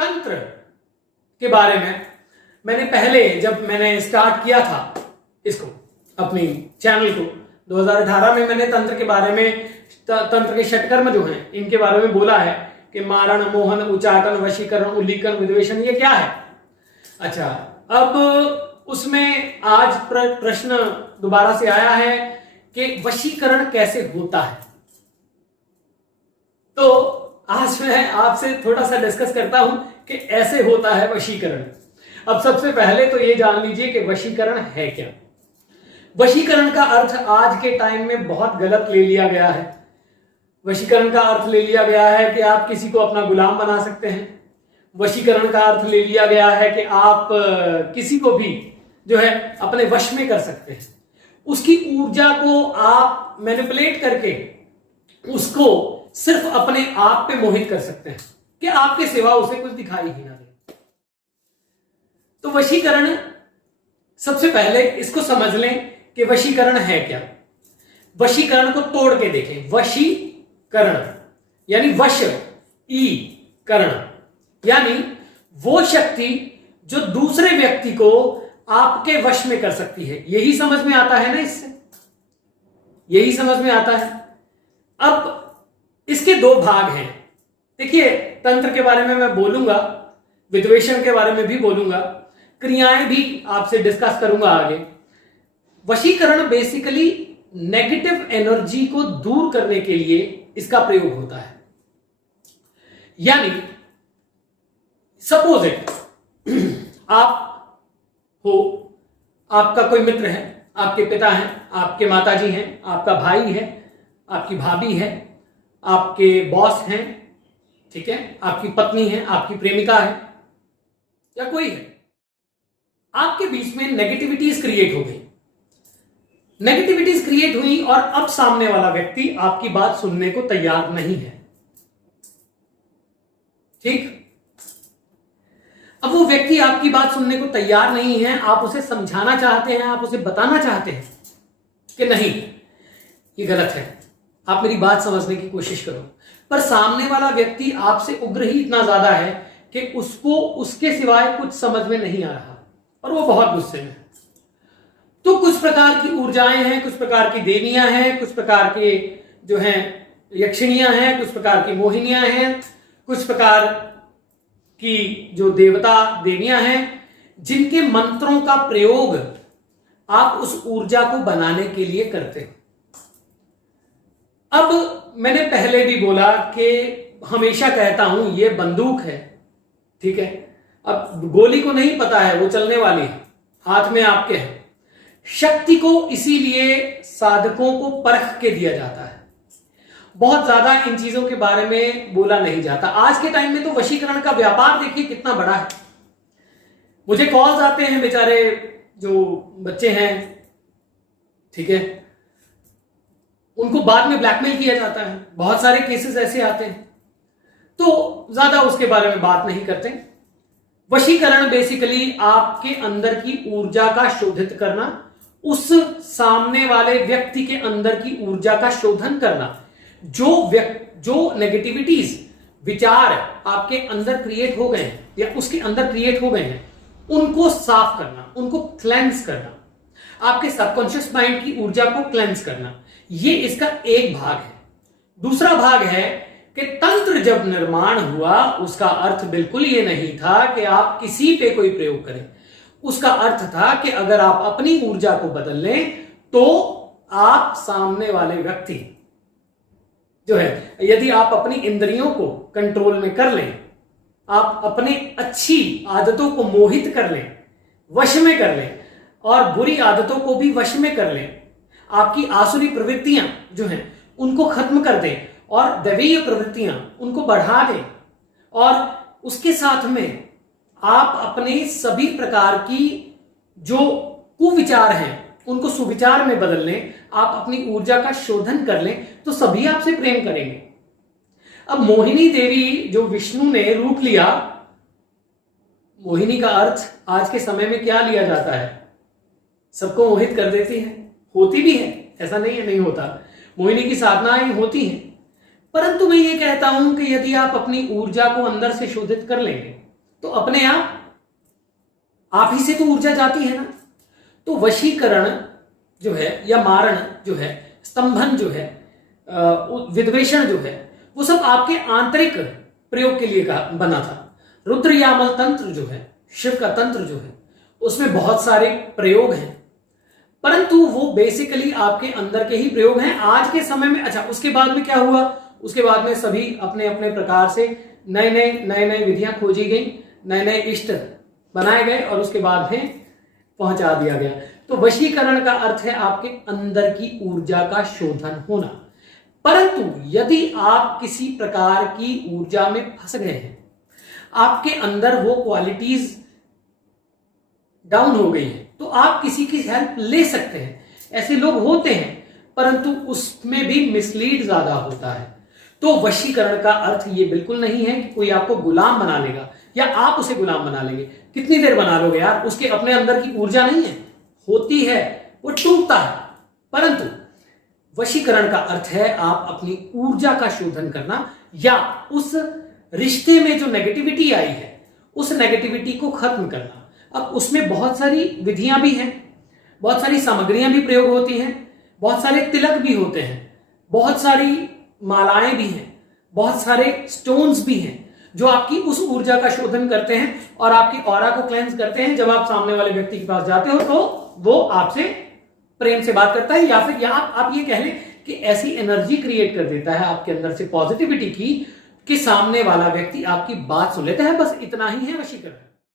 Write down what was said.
तंत्र के बारे में मैंने पहले जब मैंने स्टार्ट किया था इसको अपनी चैनल को 2018 में मैंने तंत्र के बारे में, तंत्र के षटकर्म जो हैं इनके बारे में बोला है कि मारण, मोहन, उच्चाटन, वशीकरण, उल्लीकन, विद्वेषण ये क्या है। अच्छा, अब उसमें आज प्रश्न दोबारा से आया है कि वशीकरण कैसे होता है। तो आज मैं आपसे थोड़ा सा डिस्कस करता हूं कि ऐसे होता है वशीकरण। अब सबसे पहले तो ये जान लीजिए कि वशीकरण है क्या। वशीकरण का अर्थ आज के टाइम में बहुत गलत ले लिया गया है। वशीकरण का अर्थ ले लिया गया है कि आप किसी को अपना गुलाम बना सकते हैं। वशीकरण का अर्थ ले लिया गया है कि आप किसी को भी जो है अपने वश में कर सकते हैं। उसकी ऊर्जा को आप मैनिपुलेट करके उसको सिर्फ अपने आप पे मोहित कर सकते हैं कि आपके सिवा उसे कुछ दिखाई ही ना दे। तो वशीकरण, सबसे पहले इसको समझ लें कि वशीकरण है क्या। वशीकरण को तोड़ के देखें। वशीकरण यानी वश, ई करण, यानी वो शक्ति जो दूसरे व्यक्ति को आपके वश में कर सकती है। यही समझ में आता है ना, इससे यही समझ में आता है। अब इसके दो भाग हैं। देखिए, तंत्र के बारे में मैं बोलूंगा, विद्वेषण के बारे में भी बोलूंगा, क्रियाएं भी आपसे डिस्कस करूंगा आगे। वशीकरण बेसिकली नेगेटिव एनर्जी को दूर करने के लिए इसका प्रयोग होता है। यानी सपोज इट, आप हो, आपका कोई मित्र है, आपके पिता हैं, आपके माताजी हैं, आपका भाई है, आपकी भाभी है, आपके बॉस हैं, ठीक है, आपकी पत्नी है, आपकी प्रेमिका है, या कोई है। आपके बीच में नेगेटिविटीज क्रिएट हो गई। नेगेटिविटीज क्रिएट हुई और अब सामने वाला व्यक्ति आपकी बात सुनने को तैयार नहीं है। ठीक, अब वो व्यक्ति आपकी बात सुनने को तैयार नहीं है। आप उसे समझाना चाहते हैं, आप उसे बताना चाहते हैं कि नहीं, ये गलत है, आप मेरी बात समझने की कोशिश करो। पर सामने वाला व्यक्ति आपसे उग्र ही इतना ज्यादा है कि उसको उसके सिवाय कुछ समझ में नहीं आ रहा और वो बहुत गुस्से में है। तो कुछ प्रकार की ऊर्जाएं हैं, कुछ प्रकार की देवियां हैं, कुछ प्रकार के जो हैं यक्षिणियां हैं, कुछ प्रकार की मोहिनियां हैं, कुछ प्रकार की जो देवता देवियां हैं, जिनके मंत्रों का प्रयोग आप उस ऊर्जा को बनाने के लिए करते हैं। अब मैंने पहले भी बोला कि हमेशा कहता हूं ये बंदूक है, ठीक है। अब गोली को नहीं पता है वो चलने वाली है, हाथ में आपके है। शक्ति को इसीलिए साधकों को परख के दिया जाता है। बहुत ज्यादा इन चीजों के बारे में बोला नहीं जाता। आज के टाइम में तो वशीकरण का व्यापार देखिए कितना बड़ा है। मुझे कॉल्स आते हैं, बेचारे जो बच्चे हैं, ठीक है, उनको बाद में ब्लैकमेल किया जाता है। बहुत सारे केसेस ऐसे आते हैं, तो ज्यादा उसके बारे में बात नहीं करते। वशीकरण बेसिकली आपके अंदर की ऊर्जा का शोधित करना, उस सामने वाले व्यक्ति के अंदर की ऊर्जा का शोधन करना, जो नेगेटिविटीज विचार आपके अंदर क्रिएट हो गए हैं या उसके अंदर क्रिएट हो गए हैं, उनको साफ करना, उनको क्लेंस करना, आपके सबकॉन्शियस माइंड की ऊर्जा को क्लेंस करना, ये इसका एक भाग है। दूसरा भाग है कि तंत्र जब निर्माण हुआ उसका अर्थ बिल्कुल ये नहीं था कि आप किसी पे कोई प्रयोग करें। उसका अर्थ था कि अगर आप अपनी ऊर्जा को बदल लें तो आप सामने वाले व्यक्ति जो है, यदि आप अपनी इंद्रियों को कंट्रोल में कर लें, आप अपने अच्छी आदतों को मोहित कर लें, वश में कर लें, और बुरी आदतों को भी वश में कर लें, आपकी आसुरी प्रवृत्तियां जो हैं उनको खत्म कर दें और दैवीय प्रवृत्तियां उनको बढ़ा दें, और उसके साथ में आप अपने सभी प्रकार की जो कुविचार हैं उनको सुविचार में बदल लें, आप अपनी ऊर्जा का शोधन कर लें, तो सभी आपसे प्रेम करेंगे। अब मोहिनी देवी जो विष्णु ने रूप लिया, मोहिनी का अर्थ आज के समय में क्या लिया जाता है? सबको मोहित कर देती है, होती भी है, ऐसा नहीं है नहीं होता, मोहिनी की साधनाएं होती हैं। परंतु मैं ये कहता हूं कि यदि आप अपनी ऊर्जा को अंदर से शोधित कर लेंगे, तो अपने आप ही से तो ऊर्जा जाती है ना। तो वशीकरण जो है या मारण जो है, स्तंभन जो है, विद्वेषण जो है, वो सब आपके आंतरिक प्रयोग के लिए बना था। रुद्र यामल तंत्र जो है, शिव का तंत्र जो है, उसमें बहुत सारे प्रयोग हैं, परंतु वो बेसिकली आपके अंदर के ही प्रयोग हैं आज के समय में। अच्छा, उसके बाद में क्या हुआ? उसके बाद में सभी अपने अपने प्रकार से नए नए विधियां खोजी गई, नए नए इष्ट बनाए गए और उसके बाद में पहुंचा दिया गया। तो वशीकरण का अर्थ है आपके अंदर की ऊर्जा का शोधन होना। परंतु यदि आप किसी प्रकार की ऊर्जा में फंस गए हैं, आपके अंदर वो क्वालिटीज डाउन हो गई है, तो आप किसी की हेल्प ले सकते हैं। ऐसे लोग होते हैं, परंतु उसमें भी मिसलीड ज्यादा होता है। तो वशीकरण का अर्थ ये बिल्कुल नहीं है कि कोई आपको गुलाम बना लेगा या आप उसे गुलाम बना लेंगे। कितनी देर बना लोगे यार? उसके अपने अंदर की ऊर्जा नहीं है, होती है, वो टूटता है। परंतु वशीकरण का अर्थ है आप अपनी ऊर्जा का शोधन करना या उस रिश्ते में जो नेगेटिविटी आई है उस नेगेटिविटी को खत्म करना। अब उसमें बहुत सारी विधियां भी हैं, बहुत सारी सामग्रियां भी प्रयोग होती हैं, बहुत सारे तिलक भी होते हैं, बहुत सारी मालाएं भी हैं, बहुत सारे स्टोन्स भी हैं जो आपकी उस ऊर्जा का शोधन करते हैं और आपकी ऑरा को क्लेंस करते हैं। जब आप सामने वाले व्यक्ति के पास जाते हो तो वो आपसे प्रेम से बात करता है, या फिर आप ये कह लें कि ऐसी एनर्जी क्रिएट कर देता है आपके अंदर से पॉजिटिविटी की कि सामने वाला व्यक्ति आपकी बात सुन लेता है। बस इतना ही है वशीकरण।